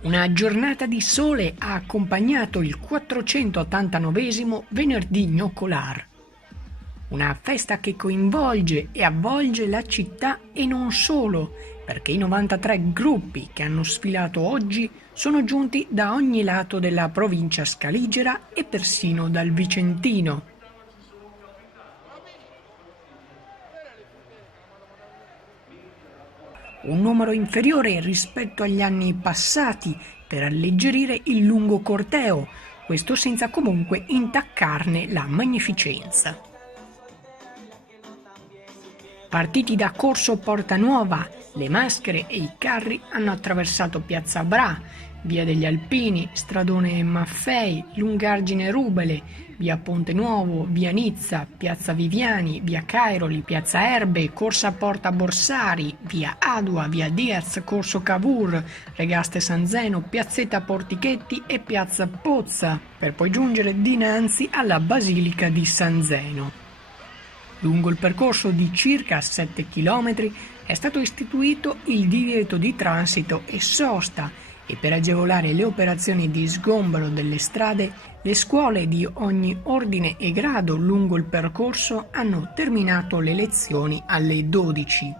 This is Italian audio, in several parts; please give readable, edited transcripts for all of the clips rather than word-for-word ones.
Una giornata di sole ha accompagnato il 489esimo Venerdì Gnoccolar. Una festa che coinvolge e avvolge la città e non solo, perché i 93 gruppi che hanno sfilato oggi sono giunti da ogni lato della provincia scaligera e persino dal Vicentino. Un numero inferiore rispetto agli anni passati per alleggerire il lungo corteo, questo senza comunque intaccarne la magnificenza. Partiti da Corso Porta Nuova, le maschere e i carri hanno attraversato Piazza Bra, Via degli Alpini, Stradone Maffei, Lungargine Rubele, Via Ponte Nuovo, Via Nizza, Piazza Viviani, Via Cairoli, Piazza Erbe, Corsa Porta Borsari, Via Adua, Via Diaz, Corso Cavour, Regaste San Zeno, Piazzetta Portichetti e Piazza Pozza, per poi giungere dinanzi alla Basilica di San Zeno. Lungo il percorso di circa 7 km è stato istituito il divieto di transito e sosta e per agevolare le operazioni di sgombero delle strade, le scuole di ogni ordine e grado lungo il percorso hanno terminato le lezioni alle 12.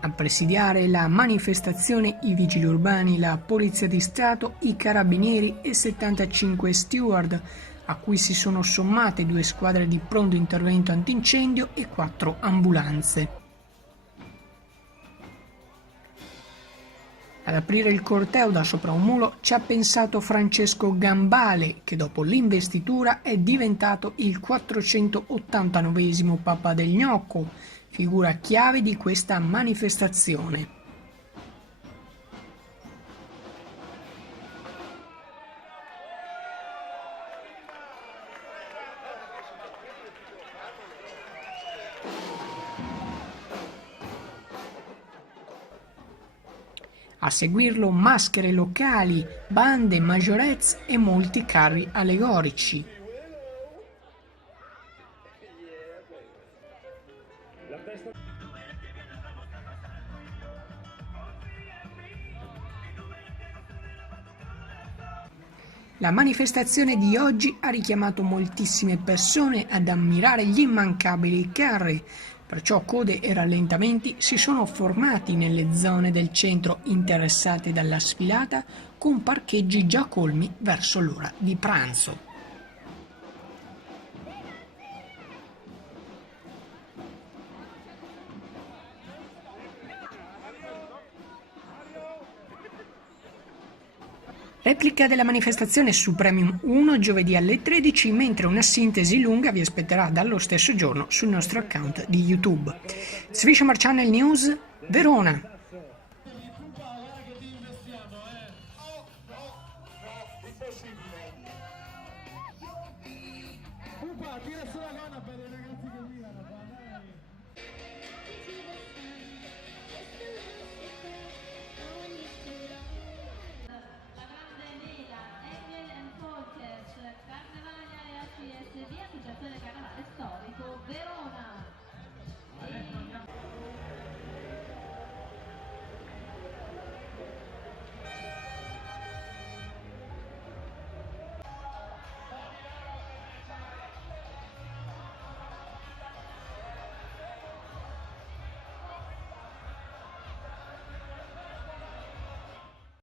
A presidiare la manifestazione i vigili urbani, la polizia di Stato, i carabinieri e 75 steward, a cui si sono sommate 2 squadre di pronto intervento antincendio e 4 ambulanze. Ad aprire il corteo da sopra un mulo ci ha pensato Francesco Gambale, che dopo l'investitura è diventato il 489esimo Papa del Gnocco, figura chiave di questa manifestazione. A seguirlo maschere locali, bande, majorette e molti carri allegorici. La manifestazione di oggi ha richiamato moltissime persone ad ammirare gli immancabili carri, perciò code e rallentamenti si sono formati nelle zone del centro interessate dalla sfilata, con parcheggi già colmi verso l'ora di pranzo. Replica della manifestazione su Premium 1 giovedì alle 13, mentre una sintesi lunga vi aspetterà dallo stesso giorno sul nostro account di YouTube. Swishamar Channel News, Verona. Tira sulla gonna per